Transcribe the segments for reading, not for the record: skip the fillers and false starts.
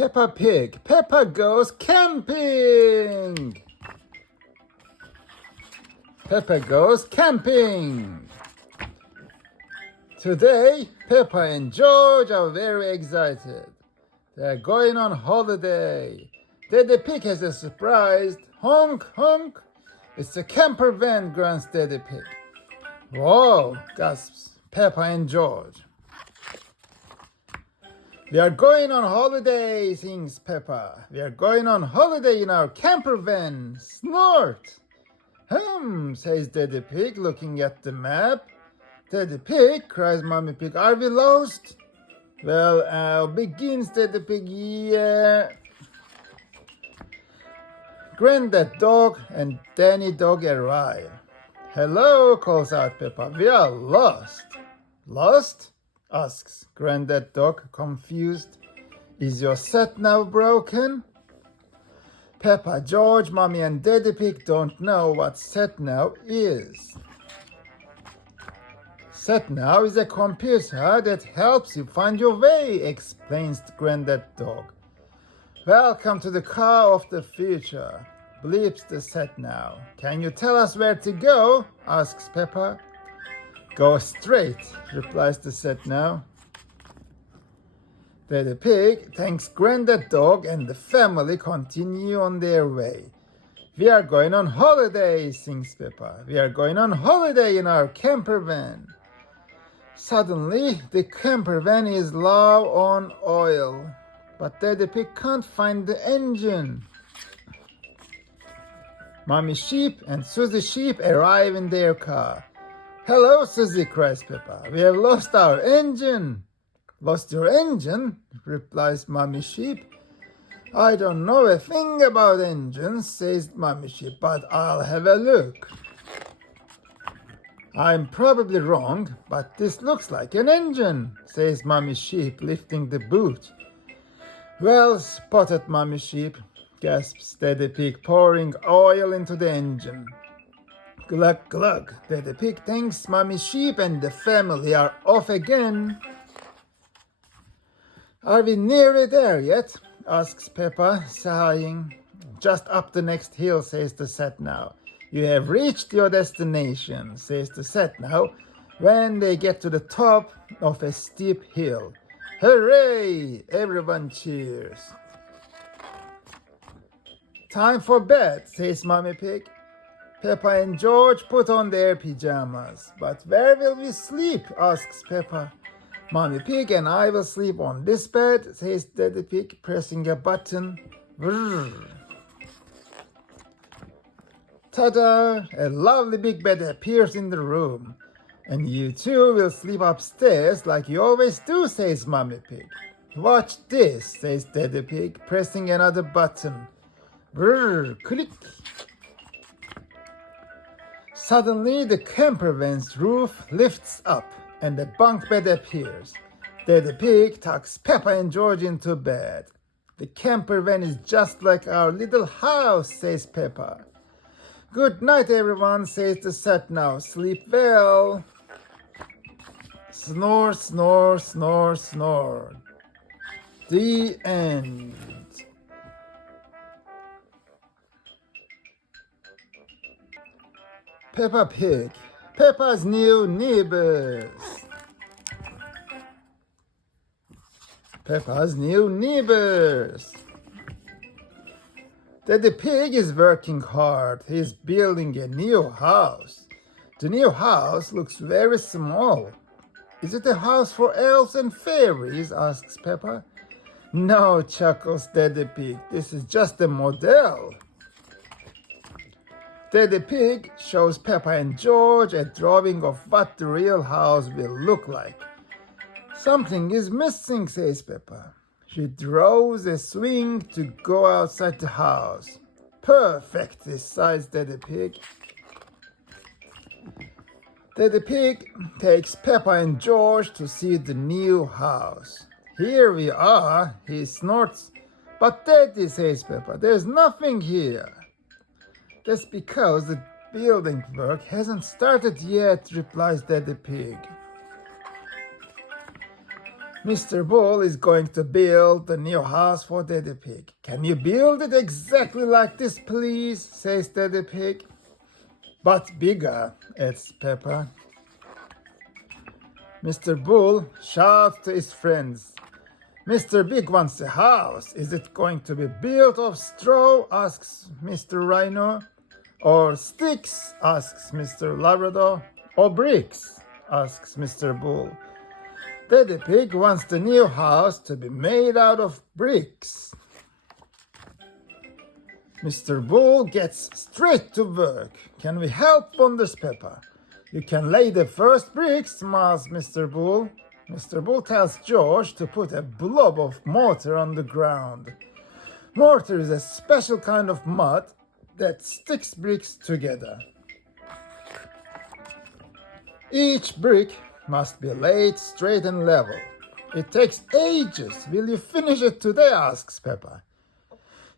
Peppa Pig, Peppa goes camping! Peppa goes camping! Today, Peppa and George are very excited. They're going on holiday. Daddy Pig has a surprise. Honk, honk. It's a camper van, grunts Daddy Pig. Whoa, gasps Peppa and George. We are going on holiday, sings Peppa. We are going on holiday in our camper van. Snort! Says Daddy Pig, looking at the map. Daddy Pig, cries Mommy Pig, are we lost? Well, begins Daddy Pig, yeah. Granddad Dog and Danny Dog arrive. Hello, calls out Peppa, we are lost. Lost? Asks Granddad Dog, confused. Is your sat-nav broken? Peppa, George, Mommy and Daddy Pig don't know what sat-nav is. Sat-nav is a computer that helps you find your way, explains Granddad Dog. Welcome to the car of the future, bleeps the sat-nav. Can you tell us where to go? Asks Peppa. Go straight, replies the sat-nav. Daddy Pig thanks Granddad Dog and the family continue on their way. We are going on holiday, sings Peppa. We are going on holiday in our camper van. Suddenly, the camper van is low on oil, but Daddy Pig can't find the engine. Mommy Sheep and Susie Sheep arrive in their car. Hello, Susie, cries Peppa. We have lost our engine. Lost your engine? Replies Mommy Sheep. I don't know a thing about engines, says Mommy Sheep, but I'll have a look. I'm probably wrong, but this looks like an engine, says Mommy Sheep, lifting the boot. Well spotted, Mommy Sheep, gasps Daddy Pig, pouring oil into the engine. Glug, glug. Daddy Pig thanks Mommy Sheep and the family are off again. Are we nearly there yet? Asks Peppa, sighing. Just up the next hill, says the sat-nav. You have reached your destination, says the sat-nav, when they get to the top of a steep hill. Hooray! Everyone cheers. Time for bed, says Mommy Pig. Peppa and George put on their pajamas. But where will we sleep? Asks Peppa. Mommy Pig and I will sleep on this bed, says Daddy Pig, pressing a button. Brrr. Ta-da! A lovely big bed appears in the room. And you two will sleep upstairs like you always do, says Mommy Pig. Watch this, says Daddy Pig, pressing another button. Brrr, click. Suddenly, the camper van's roof lifts up and the bunk bed appears. Daddy Pig tucks Peppa and George into bed. The camper van is just like our little house, says Peppa. Good night, everyone, says the sat-nav. Sleep well. Snore, snore, snore, snore. The end. Peppa Pig, Peppa's New Neighbors. Peppa's New Neighbors. Daddy Pig is working hard. He's building a new house. The new house looks very small. Is it a house for elves and fairies? Asks Peppa. No, chuckles Daddy Pig. This is just a model. Daddy Pig shows Peppa and George a drawing of what the real house will look like. Something is missing, says Peppa. She draws a swing to go outside the house. Perfect, decides Daddy Pig. Daddy Pig takes Peppa and George to see the new house. Here we are, he snorts. But Daddy, says Peppa, there's nothing here. That's because the building work hasn't started yet, replies Daddy Pig. Mr. Bull is going to build the new house for Daddy Pig. Can you build it exactly like this, please? Says Daddy Pig. But bigger, adds Peppa. Mr. Bull shouts to his friends. Mr. Big wants a house. Is it going to be built of straw? Asks Mr. Rhino. Or sticks? Asks Mr. Labrador. Or bricks? Asks Mr. Bull. Daddy Pig wants the new house to be made out of bricks. Mr. Bull gets straight to work. Can we help? Wonders Peppa. You can lay the first bricks, smiles Mr. Bull. Mr. Bull tells George to put a blob of mortar on the ground. Mortar is a special kind of mud that sticks bricks together. Each brick must be laid straight and level. It takes ages. Will you finish it today? Asks Peppa.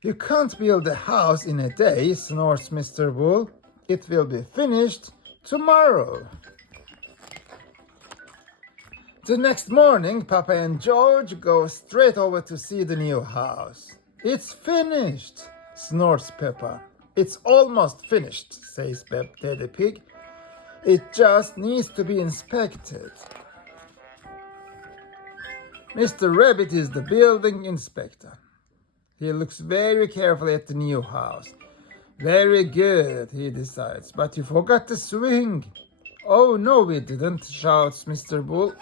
You can't build a house in a day, snorts Mr. Bull. It will be finished tomorrow. The next morning, Papa and George go straight over to see the new house. It's finished, snorts Peppa. It's almost finished, says Daddy Pig. It just needs to be inspected. Mr. Rabbit is the building inspector. He looks very carefully at the new house. Very good, he decides, but you forgot the swing. Oh, no, we didn't, shouts Mr. Bull.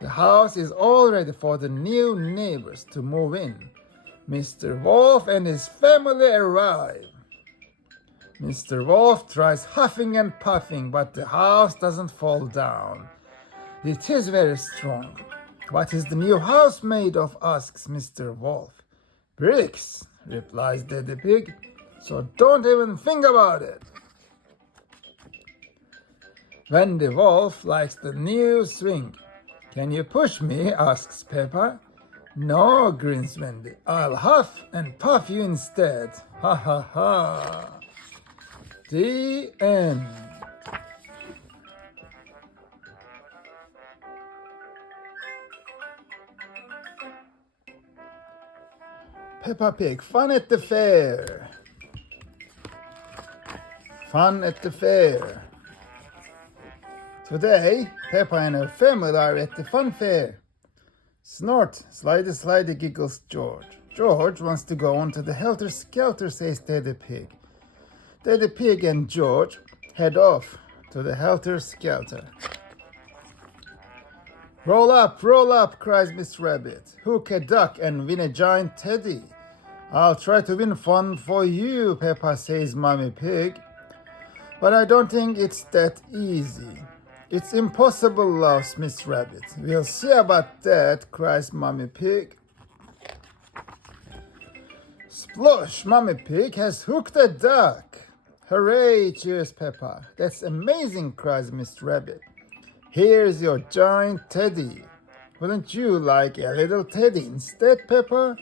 The house is all ready for the new neighbors to move in. Mr. Wolf and his family arrive. Mr. Wolf tries huffing and puffing, but the house doesn't fall down. It is very strong. What is the new house made of? Asks Mr. Wolf. Bricks, replies Daddy Pig, so don't even think about it. Wendy Wolf likes the new swing. Can you push me? Asks Peppa. No, grins Wendy. I'll huff and puff you instead. Ha ha ha. The end. Peppa Pig Fun at the Fair. Fun at the fair. Today, Peppa and her family are at the fun fair. Snort, slidey, slidey, giggles George. George wants to go on to the helter-skelter, says Daddy Pig. Daddy Pig and George head off to the helter-skelter. Roll up, cries Miss Rabbit. Hook a duck and win a giant teddy. I'll try to win fun for you, Peppa, says Mommy Pig. But I don't think it's that easy. It's impossible, laughs Miss Rabbit. We'll see about that, cries Mommy Pig. Splosh, Mommy Pig has hooked a duck. Hooray, cheers Peppa. That's amazing, cries Miss Rabbit. Here's your giant teddy. Wouldn't you like a little teddy instead, Peppa?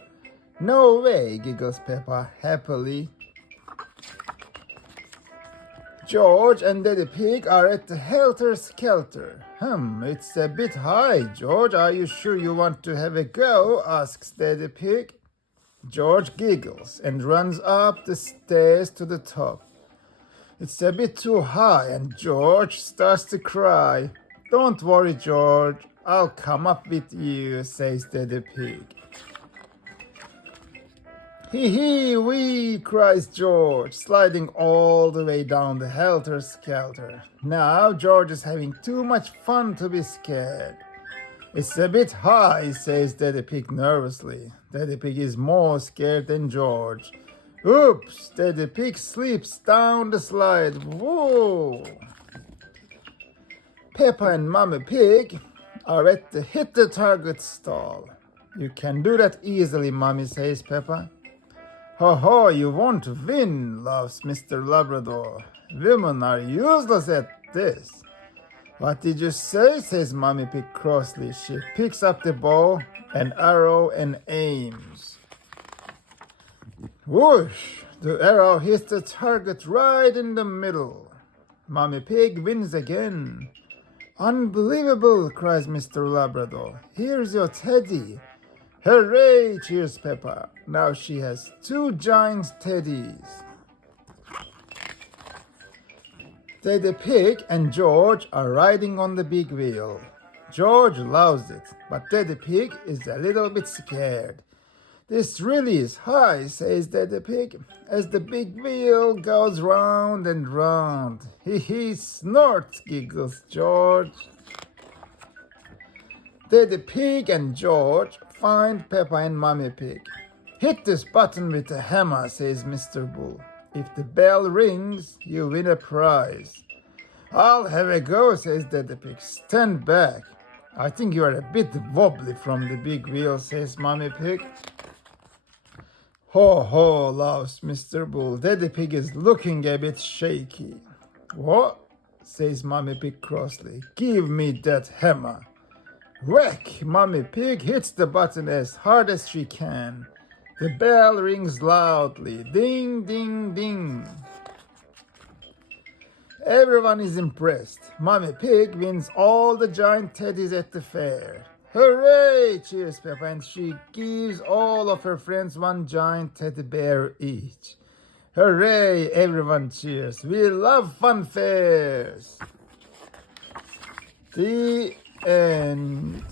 No way, giggles Peppa happily. George and Daddy Pig are at the helter-skelter. It's a bit high, George. Are you sure you want to have a go? Asks Daddy Pig. George giggles and runs up the stairs to the top. It's a bit too high, and George starts to cry. Don't worry, George. I'll come up with you, says Daddy Pig. Hee hee wee, cries George, sliding all the way down the helter-skelter. Now George is having too much fun to be scared. It's a bit high, says Daddy Pig nervously. Daddy Pig is more scared than George. Oops, Daddy Pig slips down the slide. Whoa! Peppa and Mommy Pig are at the hit the target stall. You can do that easily, Mommy, says Peppa. Ho ho, you won't win, laughs Mr. Labrador. Women are useless at this. What did you say? Says Mommy Pig crossly. She picks up the bow and arrow and aims. Whoosh! The arrow hits the target right in the middle. Mommy Pig wins again. Unbelievable, cries Mr. Labrador. Here's your teddy. Hooray, cheers Peppa. Now she has 2 giant teddies. Daddy Pig and George are riding on the big wheel. George loves it, but Daddy Pig is a little bit scared. This really is high, says Daddy Pig, as the big wheel goes round and round. He snorts, giggles George. Daddy Pig and George find Peppa and Mummy Pig. Hit this button with a hammer, says Mr. Bull. If the bell rings, you win a prize. I'll have a go, says Daddy Pig. Stand back. I think you are a bit wobbly from the big wheel, says Mummy Pig. Ho ho, laughs Mr. Bull. Daddy Pig is looking a bit shaky. What? Says Mummy Pig crossly. Give me that hammer. Whack! Mummy Pig hits the button as hard as she can. The bell rings loudly. Ding, ding, ding. Everyone is impressed. Mummy Pig wins all the giant teddies at the fair. Hooray! Cheers Peppa, and she gives all of her friends 1 giant teddy bear each. Hooray! Everyone cheers. We love fun fairs. The end.